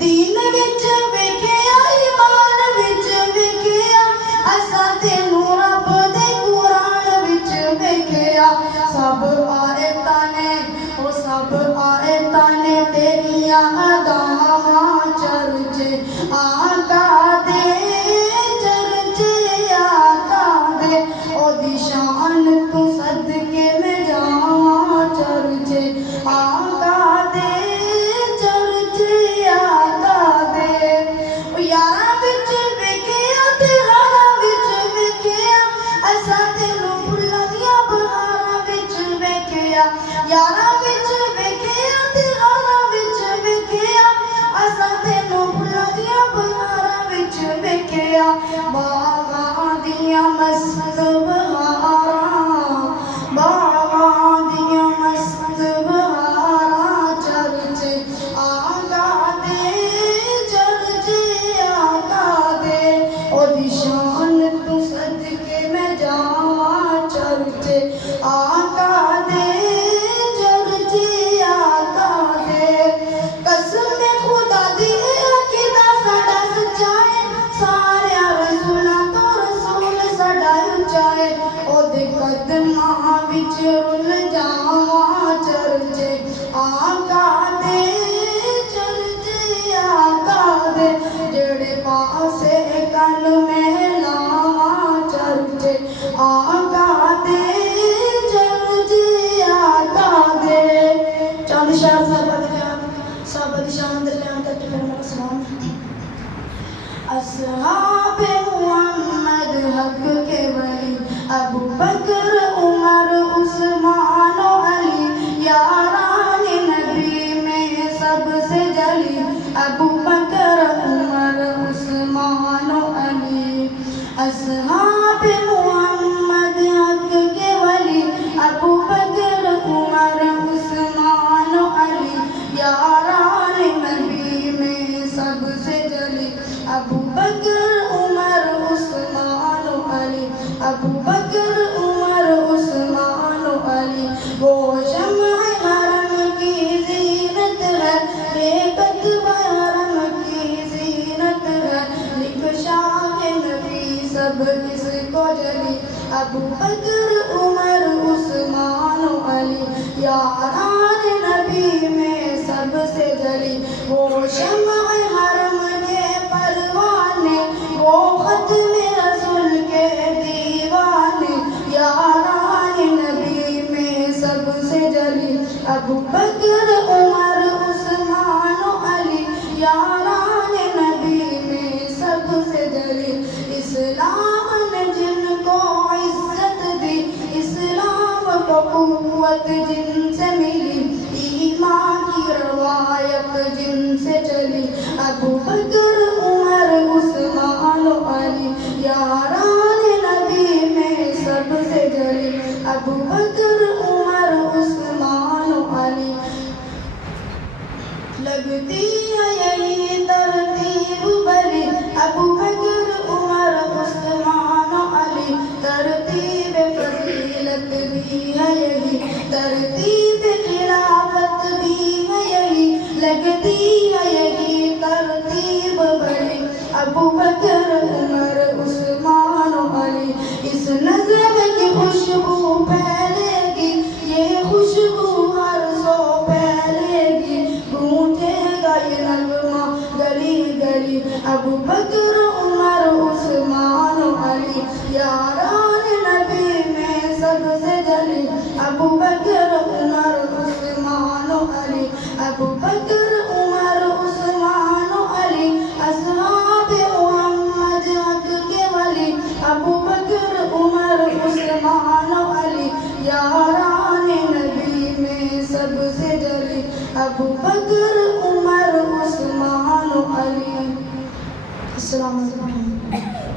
दीन विच वेखिया ईमान विच वेखिया असां तैनू रब दे कुरान विच वेखिया सब आयतां ने ओ सब आयतां ने तेरियां अदावां चर्चे आका दे चर्चे आका दे ओदी शान तू सदके मैं जावां चर्चे आका दे चर्चे आका दे ओ यारां विच वेखिया ते हारां विच वेखिया असां तैनू फुल्लां दियां बहारां विच वेखिया यारां विच वेखिया ते हारां विच वेखिया असां तैनू फुल्लां दियां बहारां विच वेखिया बागां दियां मस्त बहारां बागां दियां मस्त बहारां चर्चे आका दे चर्चे आका दे ओदी शान तू सदके मैं जावां चर्चे आका दे चर्चे आका दे कसम खुदा दी अकीदा साडा सच्चा है सारे रसूलां तो रसूल साडा उच्चा है ओदे कदमां विच रुल जावां चर्चे आका दे चर्चे आका दे जेड़े पासे कल में लावां चर्चे आका दे चर्चे आका दे चंद शहर साहब दी शान दे लियान तक फिर मेरा सलाम अस्हाबे मुहम्मद हक के वली अबू बकर उमर उस्मान अली यारान नबी में सबसे जली अबू बकर उमर उस्मान अली अस्हाबे मुहम्मद हक के वली अबू बकर उमर उस्मान अली यारान नबी में सबसे जली अबू बकर उमर उस्मान अली अबू बकर उमर उस्मान अली वो शम्अ हरम की ज़ीनत है बेकत हरम की ज़ीनत है लिख शाह नबी सब इसको जली अबू बकर उमर उस्मान अली यारान नबी में सबसे जली वो शम्अ हरम के परवाने वो खत्म रसूल के दीवाने यारान नबी में सबसे जली अबू बकर उमर उस्मान अली यारान नबी में सबसे जली इस्लाम ने जिनको इज्जत दी इस्लाम को कुव्वत जिनसे मिली ईमान की रवायत जिनसे चली अबू बकर उमर उस्मान अली यारान नबी में सबसे जली अबू बकर उमर उस्मान अली लगती है यही तरतीब भली अबू बकर उमर उस्मान अली तरतीब फजीलत भी है यही तरतीब खिलाफत भी है यही लगती है यही तरतीब भली अबू बकर उमर उस्मान अली इस नज़म की खुशबू फैलेगी ये खुशबू हर सौ फैलेगी गूंजेगा ये नगमा गली गली अबू बकर उमर उस्मान अली यारान नबी में सबसे जली अबू बकर उमर उस्मान अली अबू बकर उमर उस्मान अली अस्हाबे मुहम्मद हक के वली अबू बकर उमर उस्मान अली यारान नबी में सबसे जली अबू बकर उमर उस्मान अली। अस्सलाम वालेकुम।